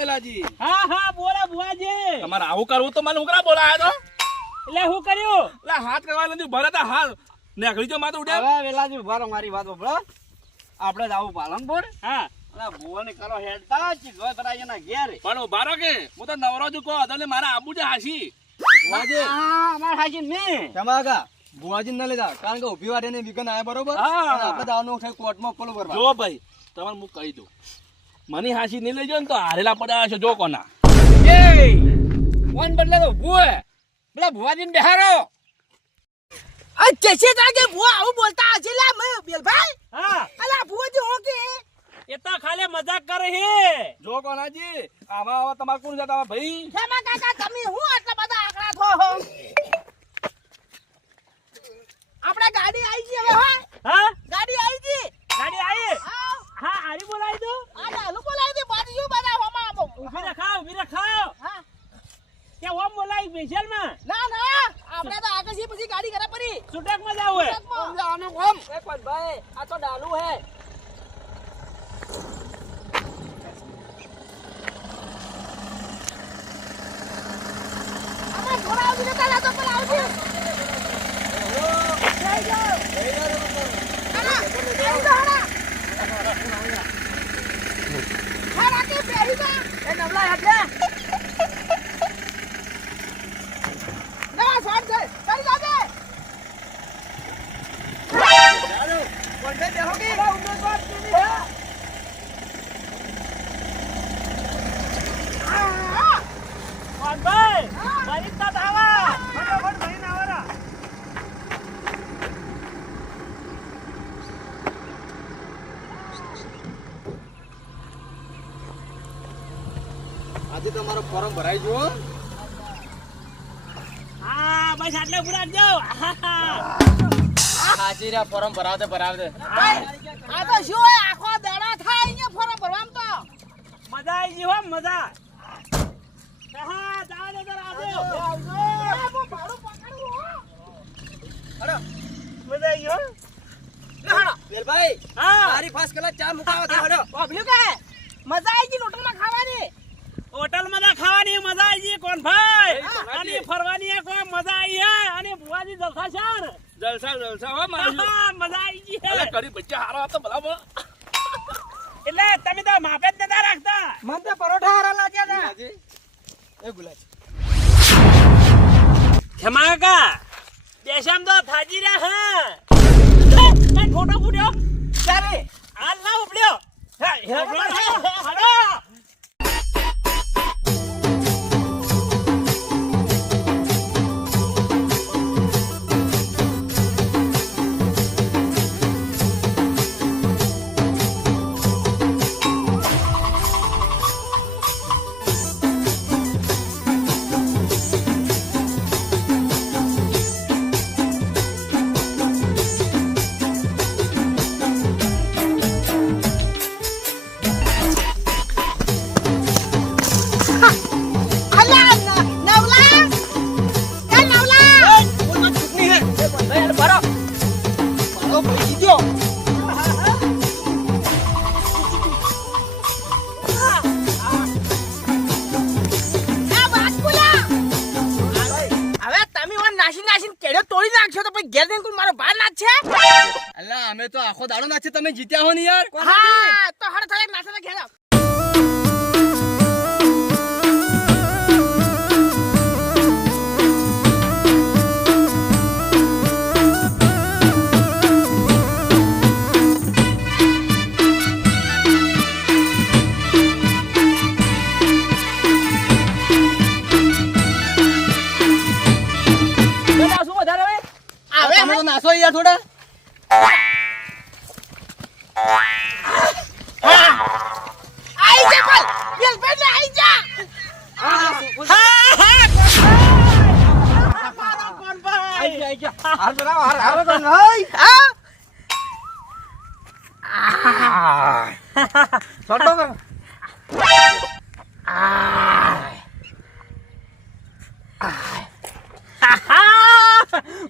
વેલાજી. હા હા બોલે ભુવાજી. તમારે આવું કરવું તો મને ઉકરા બોલાયા તો એટલે હું કર્યું? એટલે હાથ કરવા નથી ભરે તા હાથ નેકળી જો માથું ઉડે. હવે વેલાજી ઉભા રહો, મારી વાત સાંભળો. આપણે જ આવું પાલનપુર હા અને ભુવને કરો હેડતા ચીઝોય ભરાય એના ઘેર. પણ ઉભા રહો કે હું તો નવરો છું કહો એટલે મારે આબુ છે હાસી. ભુવાજી અમાર હાજી ને ચમાકા ભુવાજી ન લેતા કારણ કે ઉભી વાટે ને વિકન આયા બરોબર. હા. અને આપણે દાવનો છે કોર્ટમાં પેલું કરવા. જો ભાઈ તમને હું કહી દઉં મને હાસી નહીં લઈ જાવ ને તો હારેલા પડ્યા છે જો કોના. એ કોણ બદલે તો ભુવે પેલા ભુવાજીને બેહારો. આ જશે તાકે ભુવા આવું બોલતા હશે લા મે બેલભાઈ. હા અલા ભુવાજી હો કે એ તો ખાલી મજાક કરે હે. જો કોનાજી આવા તમારે કોણ જતા ભાઈ. શેમાં કાકા તમે હું આટલા બધા આકડા થો હો? આપણે ગાડી આવી ગઈ હવે હો. હા ગાડી આવી ગઈ. ગાડી આવી. હા હા આરી બોલાવી દો. આ ડાલુ બોલાવી દે બાજુ બધા હોમાં આવો. ઉભી રખાવ. હા કે ઓમ બોલાવી સ્પેશિયલ માં ના ના આપણે તો આગળ પછી ગાડી કરે પડી. સુટક માં જાવ હે. ઓમ જવાનું ઓમ. એ પણ ભાઈ આ તો ડાલુ હે. આમાં થોડા આવજી નતા લાતો પર આવજી. જઈ જાઓ. હારા બેહી જાઓ હારા. હારા કે બેહી જાઓ. એ નવલા હાથે ના શોટ છે. કરી જાજે. ચાલો કોણ બે હોગી અરે ઉમે શોટ કેની હે. આ કોણ ભાઈ? હા. મારી તા ધાવા. ફટાફટ ભાઈ ના આવરા. આજે તમારો ફોર્મ ભરાઈ ગયો. હા બસ આટલે પૂરા જાવ. હાજી રા ફોર્મ ભરાવતે આ તો શું હોય આખો દાડા થાય અહીંયા ફોરમ ભરવામાં તો. મજા આવી ગઈ હો મજા. હા જાવ દે જરા આવજો. આ હું ભાડું પકડું હો. મજા આવી ગઈ હો. વેલભાઈ હા મારી ફાસ્ટ કલાક ચા મુકાવા દે હડો. ઓભલ્યું કે મજા આવી ગઈ હોટલમાં ખાવાની. હોટલ માં ખાવાની મજા આવી ગઈ કોણ ભાઈ. હા. અને ફરવાની એક વાર મજા આવી હે અને ભુવાજી જલસા છે ને. જલસા હો મારી. હા, મજા આવી ગઈ હે. અલે કરી બચ્ચા હારો હતો બરાબર. એટલે તમે તો માપે જ નતા રાખતા. મને તો પરોઠા હારા લાગ્યા હતા. એ ગુલાજી ખેમા કાકા દેશામ તો થાજી રહ્યા હે. કઈ ફોટો ફૂટ્યો ચારે હાલ ના ઉપડ્યો. હાલો અલા નવલા એ નવલા બોલમાં ચૂકની હે. એ ભાઈ હાલ ભરો ભરો ભાઈ ગયો. આ બાસ્કુલા હવે તમે ઓન નાસીને કેડો તોડી નાખશો તો પછી ઘેર જઈને કોઈ મારો ભાર નાખ છે. અલ્લા અમે તો આખો દાડો નાચે તમે જીત્યા હો ને યાર. હા તો હર થોડે નાસને ઘેર આવ. શું વધારે હવે આવે તમે તો નાસો યાર થોડા. આઈ જા બોલ બેલ બેલ આઈ જા. હા કોણ ભાઈ. આઈ ગયા હાર બરાબર હાર તો નહીં. હા છોટો કર.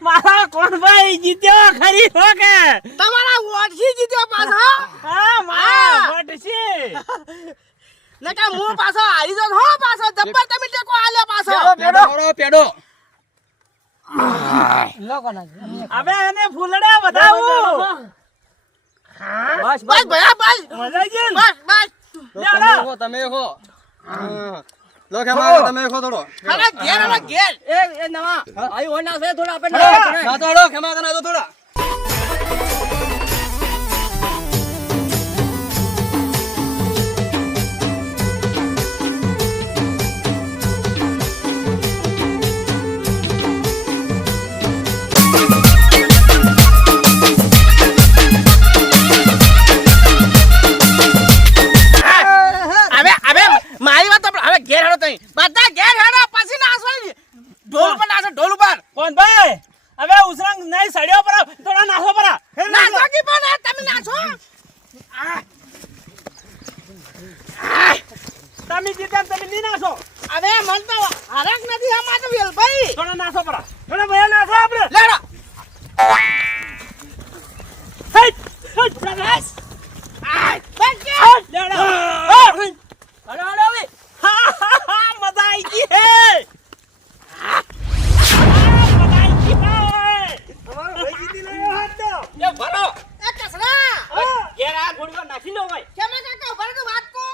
મારા કોણ ભાઈ જીત્યો ખરી હો કે. તમારા વોટથી જીત્યો પાછો. હા મારા વોટ છે. નકા હું પાછો આવી જો હો પાછો જબ્બર તમે ટેકો આલ્યો પાછો પેડો પેડો હવે એને ફૂલડા વધાવું બસ બસ ભયા બસ મજા આવી ગઈ ને? બસ બસ તમે હો લો ખેમા તમે હો થોડો હવે ઘેર એ નવા આઈ હોના છે થોડા આપણે ના થોડો ખેમા કના તો થોડા હવે મારી વાત આપણે હવે ઘેર હેડો તઈ બધા ઘેર હેડો પછી નાસો ઢોલ પર નાસો ઢોલ ઉપર કોણ ભાઈ હવે ઉસરંગ નહીં સડ્યો પર થોડા નાસો પર નાસો કી પણ તમે નાસો તમે જીતે તમે નહીં નાસો હવે મન તો હરક નથી હમા તો વેલ ભાઈ થોડા નાસો પર થોડા ભયા નાસો આપણે લેડો હેટ હેટ પ્રકાશ બસ કે લેડો હડો હડો હવે મજા આવી ગઈ હે મજા આવી ગઈ હે અમારો ભાઈ જીતી લયો હાથ તો એ ભરો એ કસરા ઘેર આ ઘોડીઓ નાખી લો ભાઈ કેમે કાકા ભરો તો વાત કો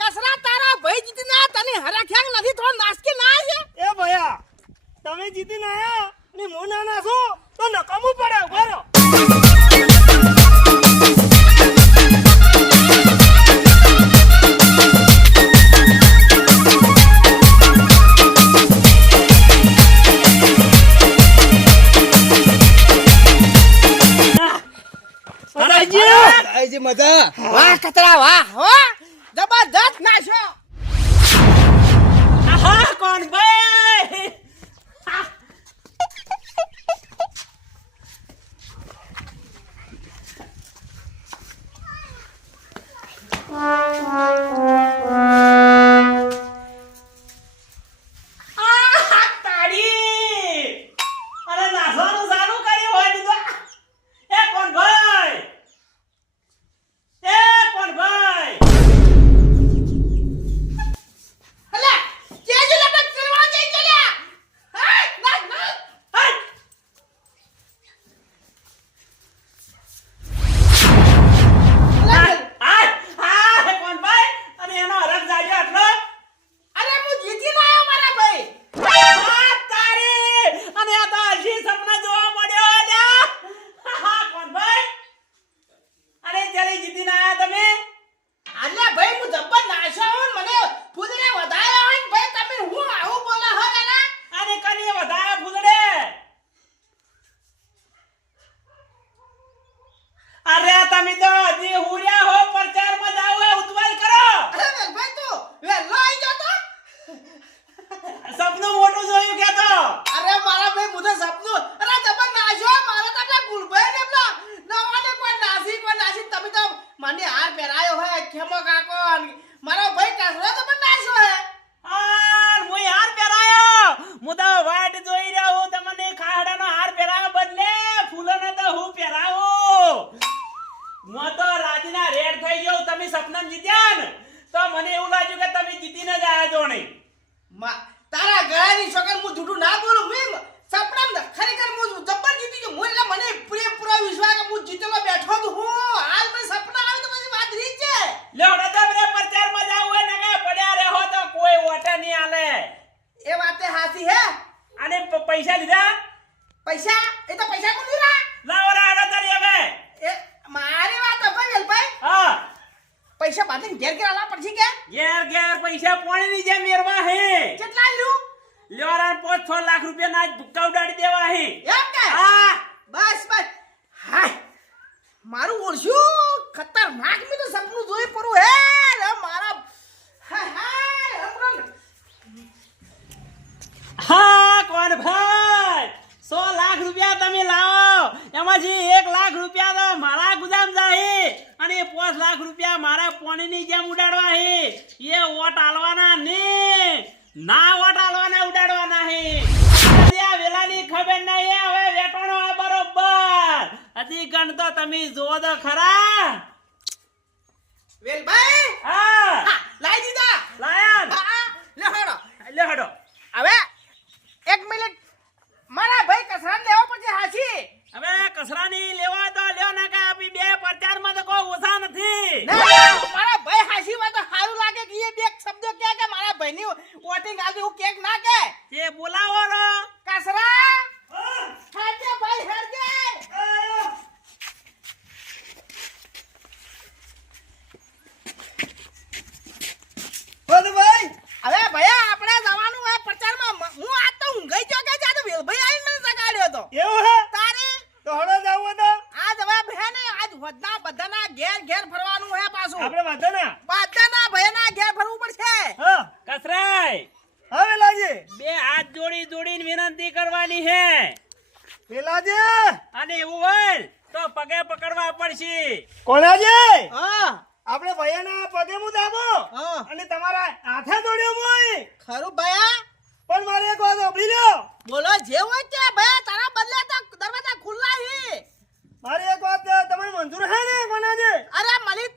કસરા તારા ભાઈ જીતી ના તને હરખ્યાંગ નથી થોડો નાસકી ના છે એ ભયા તમે જીતીને આયા ને હું ના નાસો તો નકામું પડે ઉભા રહો આઈજી મજા વાહ કતરા વાહ હો જબરદસ્ત નાશો આહા કોણ ભાઈ તાડી અરે નાસવાનું ચાલુ કર્યું હોય દીધો એ કોણ ભાઈ અલે કેજે લટક કરવા જઈ ચલ્યા હાય નાસ નાસ હાય હાય કોણ ભાઈ અને એનો હરખ જાગ્યો આટલો અરે હું જીતી ના આવ્યો મારા ભાઈ આ તારી અને આ તો હજી સપના જોવા મળ્યો અલ્યા કોણ ભાઈ અરે જલ્દી જીતી ના આયા તમે અલે ભાઈ હું જબ્બર નાશો હું મને ફૂદરે વધાયો હોય ને ભાઈ તમે હું આવું બોલા હો એના અને કરીએ વધારે ફૂલડે અરે તમે તો હજી હુર્યા હો પ્રચારમાં જાવ હે ઉતવાલ કરો અરે ભાઈ તું વેલો આવી ગયો તો સપનું મોટું જોયું કે તો અરે મારા ભાઈ મુझे સપનું અરે જબ્બર નાશો મારા તો આપણા ગુલભાઈ ને પેલા નવાને કોઈ નાસી તમે તો મને હાર પહેરાયો હોય ખેમો કાકો મારો ભાઈ કાસરો તો પણ નાશો હે હાર હું હાર પહેરાયો હું તો વાટ જોઈ રહ્યો હું તમને ખાડાનો હાર પહેરાયો બદલે ફૂલોનો તો હું પહેરાવું હું તો રાજીના રેડ થઈ ગયો તમે સપનામાં જીત્યા ને તો મને એવું લાગ્યું કે તમે જીતીને જ આયા છો નહીં તારા ગળાની છોકર હું જૂઠું ના બોલું મેં સપનામ ખરેખર હું જબ્બર જીતી ગયો એટલે મને પૂરો વિશ્વાસ કે હું જીતેલો બેઠો તો હું હાલ મને સપના આવે તો પછી વાત રહી છે લેવડે તમને પ્રચારમાં જાવ હોય ને કે પડ્યા રહો તો કોઈ ઓટે નહીં આલે એ વાતે હાસી હે અને પૈસા લીધા પૈસા એ તો પૈસા કોણ લીધા લાવો રાડો તારી હવે એ મારી વાત ભાઈ વેલભાઈ હા પૈસા બાંધે ઘેર ઘેર આલા પડશે કે ઘેર ઘેર પૈસા પાણી ની જેમ મેરવા હે કેટલા લ્યું લેવરા 5-6 લાખ રૂપિયા ના ભૂક્કા ઉડાડી દેવા હે એમ કે હા બસ હાય મારું ઓળશું ખતરનાક મે તો સપનું જોઈ પડું હે રે મારા હાય રમ હા કોણ ભાઈ 100 લાખ રૂપિયા તમે લાવો એમાંથી 1 લાખ રૂપિયા તો મારા ગુદામ જાય અને 5 લાખ રૂપિયા મારા પાણીની જેમ ઉડાડવા હે એ વોટ આલવાના ને ના વોટ આલવાના ઉડાડવાના હે આ વેલાની ખબર નહીં હવે વેટણો બરોબર હજી ગણ તો તમે જો તો ખરા વેલભાઈ હા લાઈ દીધા લાયન હા લે હેડો લે હડો હવે 1 મિનિટ મારા ભાઈ કસરાન લેવો પછી હાચી હવે કસરાની લેવા તો લ્યો ના કે આપી બે પ્રચારમાં તો કોઈ ઓછા નથી ના, મારા ભાઈ હાચી વાત તો સારું લાગે કે એ બે શબ્દો કે મારા ભાઈની વોટિંગ આલી હું કેક ના કે તે બોલાવો રો કસરા હેડજે ભાઈ હેડજે ભાઈ હવે ભૈયા આપણે જવાનું હોય પ્રચારમાં હું આજ તો ઊંઘાઈ ગયો કે જા તો વેલભાઈ આવીને મને સગાડ્યો હતો એવું હે તારે તો હળો જાવ તો આજ હવે ભે ને આજ વધના બધાના ઘેર ઘેર ફરવાનું હે પાછું આપણે વાંધો ના બધાના ભયના ઘેર ફરવું પડશે હા કસરાય હવે લાજે બે હાથ જોડીને વિનંતી કરવાની હે પેલા જે અને એવું હોય તો પગે પકડવા પડશે કોના જે હા આપણે ભૈયાના પગે મુ દાબો હા અને તમારા હાથે દોડ્યો મોય ખરું ભયા પણ મારે એક વાત સાંભળી લ્યો બોલો જે હોય તે ભયા તારા બદલે તો દરવાજા ખુલ્લા હી મારી એક વાત તમારી મંજૂર હે ને કોના જે અરે મળી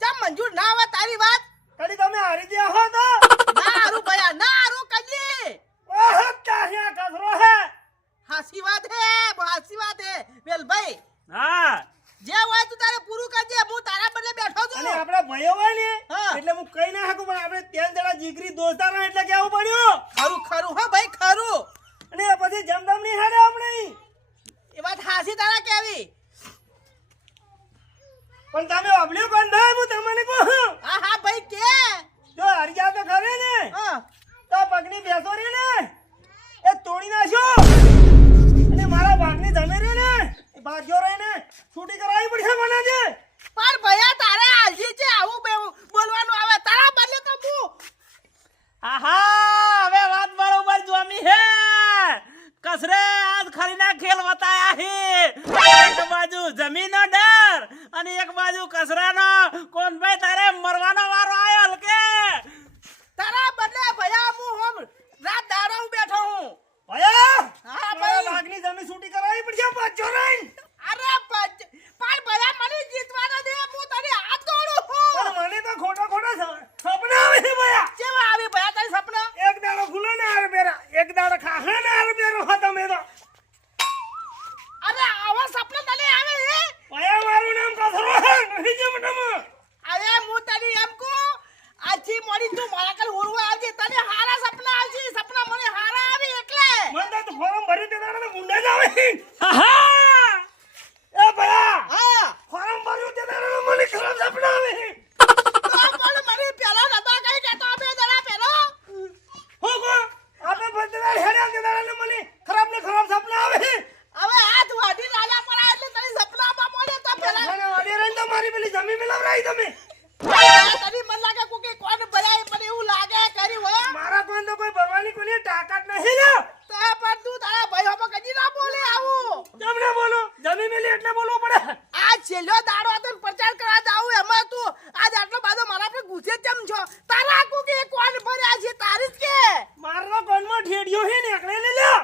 ચમ મંજૂર ના આવે તારી વાત કડી તમે હારી ગયા હો તો ના હારું ભયા ના હારું કજી ઓહ કાહ્યા કસરો હે હાસી વાત હે હાસી વાત હે વેલભાઈ હા જે હોય તું તારે પૂરું કરજે હું તારા બદલે બેઠો છું અને આપણા ભાઈઓ હોય ને હા. એટલે હું કઈ ના શકું પણ આપણે ત્રણ જણા જીગરી દોસ્તાર એટલે કેવું પડ્યું ખરું ખરું હો ભાઈ ખરું અને પછી જમદમ ની હારે આપણે એ વાત હાસી તારા કેવી પણ તમે અબલ્યું કોણ ભાઈ હું તમને કહું હા હા ભાઈ કે જો હરિયા તો ખરે ને હા તો પગની બેસો રે ને એ તોડી નાખ્યો અને મારા ભાગની જમે રે ને એ ભાગ્યો રે ને છૂટી કરાવી પડશે મને જે પણ ભૈયા તારે હાલજી છે આવું બોલવાનું આવે તારા બદલે તો હું આહા હવે વાત બરોબર જોમી હે કસરે આજ ખરીના ખેલ બતાયા હે એક બાજુ જમીનનો ડર અને એક બાજુ કસરાનો કોણ ભાઈ તારે મરવાનો વારો આયો કે તારા બદલે ભૈયા હું હોમ રાત દાડો હું બેઠો હું ભયા હા મારા ભાઈ ભાગની જમે છૂટી કરાવી પડશે પાછો રહીને અરે પણ ભૈયા મને જીતવાનો દે હું તને હાથ દોડું પણ છું મને તો ખોટા સપના આવે છે ભયા કેવા આવી ભૈયા તારી સપના એક દાડો ખુલે ને હાર બેરા એક દાડો ખાહે ને હાર બેરો હા તમે તો અરે આવા સપના તને આવે હે ભયા મારું નામ કસરો હે નહીં જે મટામાં અરે હું તને એમ કહું આજથી મોડી તું મારા કલ હોરવા આવજે તને હારા સપના આવશે સપના મને હારા આવે એટલે મને તો ફોર્મ ભરી દેતા ને મુંડા જ આવે આહા એ ભયા હા ફોર્મ ભર્યું દેતા ને મને ખરાબ સપના આવે તો પણ મને પેલા નતા કઈ કેતો બે જણા પેલો હો કો આપણે બંદરા હેડ્યા દેતા ને મને ખરાબ સપના આવે હવે હાથ વાઢી લાલા પર એટલે તને સપનામાં મળે તો પેલા મને વાડી રહીને તો મારી પેલી જમીન મિલાવરાઈ તમે તને મન લાગે કોકે કોણ ભરાય મને એવું લાગે કરી હોય મારા કોણ તો કોઈ ભરવાની કોની તાકાત નહીં ને તો પણ તું તારા ભાઈઓમાં કદી ના બોલે આવું તમને બોલો જમીન મિલી એટલે બોલવું પડે આ છેલ્લો દાડો હતો ને પ્રચાર કરવા જાવું એમાં તું આજ આટલો બધો મારા પર ગુસ્સે કેમ છો તારા કોકે કોણ ભર્યા છે તારી જ કે મારનો કોનમાં ઠેડિયો હે ને એકલે લઈ લ્યો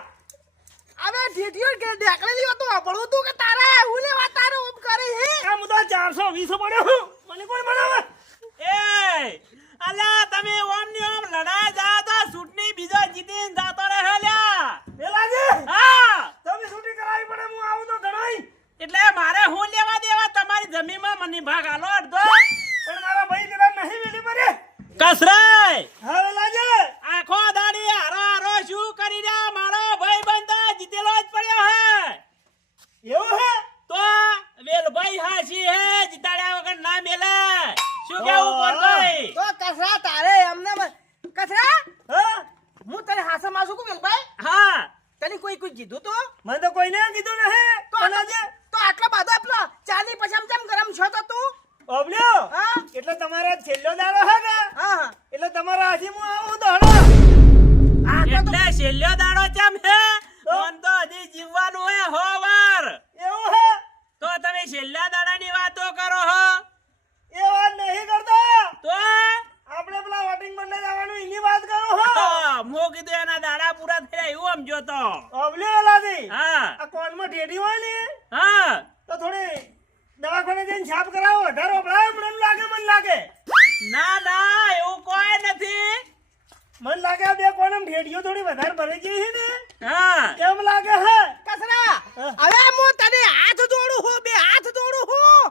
હવે ઢીઠીઓ કે ઢેકળેલી હતો આપણું તું કે તારા હું લેવા તારે ઓમ કરે હે આ મુદા 420 પડ્યો હું મને કોઈ બનાવે એ અલ્યા તમે ઓમ ની ઓમ લડાઈ જા તો ચૂંટણી બીજો જીતીને જાતો રહે લ્યા પેલા જે હા તમે છૂટી કરાવી પડે હું આવું તો ગણાય એટલે મારે હું લેવા દેવા તમારી જમીનમાં મને ભાગ આલો અડધો પણ મારા ભાઈ કદાચ નહીં મિલી પડે કસરાય હા પેલા જે આખો દાડી હારો હારો શું કરી રહ્યા મારો ભાઈ બંધ જીતેલો જ પડ્યો હે એવું હે તો વેલભાઈ હાસી હે જીતાડ્યા વગર ના મેલે શું કેવું પડભાઈ તો કસરા તારે એમને કસરા હા હું તને હાસા માસુ કો વેલભાઈ હા તને કોઈ કીધું તો મને તો કોઈને કીધું નહીં તો પેલા જે આટલો બધો આપલો ચાલી પછી કેમ ગરમ છો તો તું ઓબલ્યો હા એટલે તમારા છેલ્લો દાડો હે ને હા એટલે તમારા હાથી હું આવું તો હળો આ તો એટલે છેલ્લો દાડો ચમ હે મન તો હજી જીવવાનું હે હો વાર એવું હે તો તમે છેલ્લા દાડાની વાતો કરો હો એ વાત નહીં કરતો તો આપણે પેલા વોટિંગ બંને જવાનું એની વાત કરો હો મો કીધું એના દાડા પૂરા થયા એવું સમજો તો ઓબલ્યો લાદી હા આ કોનમાં ઠેડી હોય ને હા તો થોડી દવાખાને જઈને છાપ કરાવો 18 ઓબળાય મને લાગે ના ના એવું કોઈ નથી. મને લાગે આ બે કોણમ ઢેડીઓ થોડી વધારે ભરાઈ ગઈ છે ને. હા કેમ લાગે હે? કસરા હવે હું તને હાથ જોડું હું, બે હાથ જોડું હું.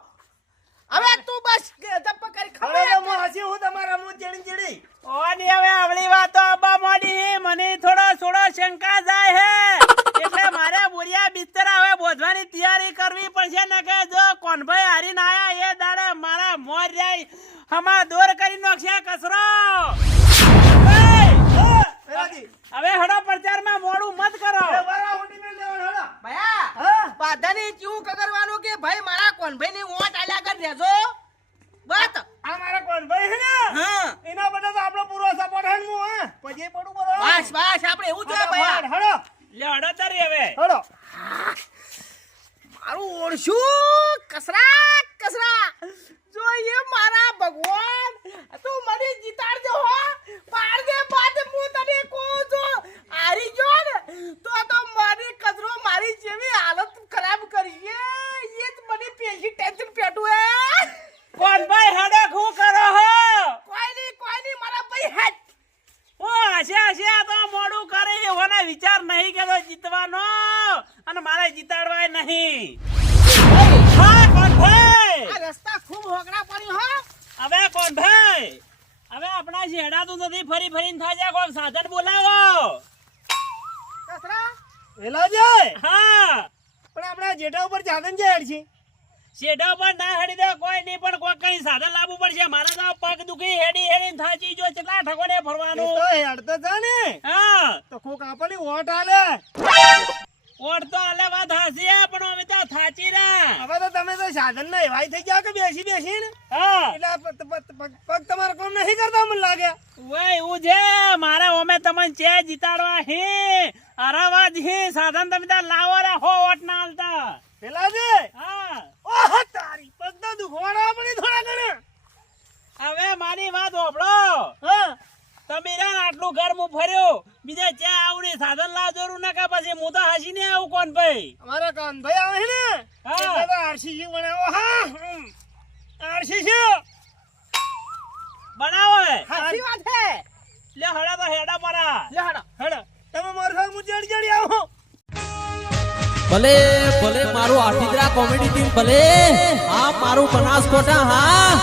હવે તું બસ જપ કરી હવે તો ખબર હું હસી હું તમારા મું ચડી ચડી. ઓની હવે આવડી વાતો અબ્બા મોડી મને થોડો શંકા જાય હે એટલે મારે બોરિયા બિસ્તરા હવે બોધવાની તૈયારી કરવી પડશે ને કે જો કોનભાઈ હારીને આયા એ દાડે મારા મોર જાય હમા દોર કરી નાખશે કસરો. હા, વેલાજી. હવે હડો પ્રચારમાં મોડું મત કરો. એ વારા ઊંડી મેલ દેવાનો હેડો. ભયા હા? બાધાની કેવું કગરવાનું કે ભાઈ મારા કોનભાઈ ની ઓટ આલ્યા કર દેજો બસ. આ મારા કોણભાઈ છે ને હા એના બદલે તો આપણો પૂરો સપોર્ટ હે ને હું, હે પછી પડું બરો. બસ બસ આપણે એવું જોઈએ ભયા. હેડો લે હડો તારી હવે હેડો. મારું ઓળશું કસરા કસરા જોઈએ મારા ભગવાન તું મને જીતાડજો હો. પાડ દે બાદ હું તને કહું છું હારી ગયો ને તો મારી કચરો મારી જેવી હાલત ખરાબ કરી એ જ મને પેશી ટેન્શન પેટું હે. કોનભાઈ હડો શું કરો હો? કોઈ નહીં મારા ભાઈ હેટ. ઓ હશે આ તો મોડું કરે એવાનો વિચાર નહીં કે જીતવાનો અને મારે જીતાડવાય નહીં. હા કોનભાઈ આ રસ્તા ખૂબ હોકડા પડી હો. હવે કોનભાઈ હવે આપણા શેડાતું નથી ફરીને થાય છે કોઈક સાધન બોલાવો. કસરા વેલાજી હા પણ આપણા જેઠા ઉપર ચાદન છે હેડ છે. શેડા પર ના હેડી દે કોઈ નહીં પણ કોઈ કઈ સાધન લાવવું પડશે. મારે તો પગ દુખી હેડી થાચી જો કેટલા ઠકોડે એ ફરવાનું. તો હેડ તો જા ને હા તો કોક આપણને વોટ આલે. ઓટ તો અલે વાત હાસી પણ અમે તો થાચી રહ્યા. હવે તો તમે તો સાધન ના એવાય થઈ ગયા કે બેસી ને હા એટલે આ પગ તમારે કામ નહીં કરતા મને લાગે. ઓય એવું છે મારે ઓમે તમને ચે જીતાડવા હે અરાવાજ હે સાધન તમે તાર લાવો રે હો ઓટ ના હાલતા. વેલાજી હા ઓહ તારી પગ તો દુખવાડા પડી થોડા ઘણા. હવે મારી વાત હોભળો. હા તમે રે આટલું ઘર હું ફર્યો બીજા ચા આવડી સાધન લાવ જરૂર ના કે પછી હું તો હાસી ને આવું કોણ ભાઈ. અમારા કાનભાઈ આવે ને હા. એટલે તો આરસીસી બનાવો. હા આરસીસી બનાવો હે. સાચી વાત હે. લે હડા તો હેડા પરા. લે હાડો. હેડો તમે મારા સાથ મુજે જડી આવો. ભલે ભલે મારું આઠીદરા કોમેડી ટીમ ભલે હા મારું બનાસકોટા હા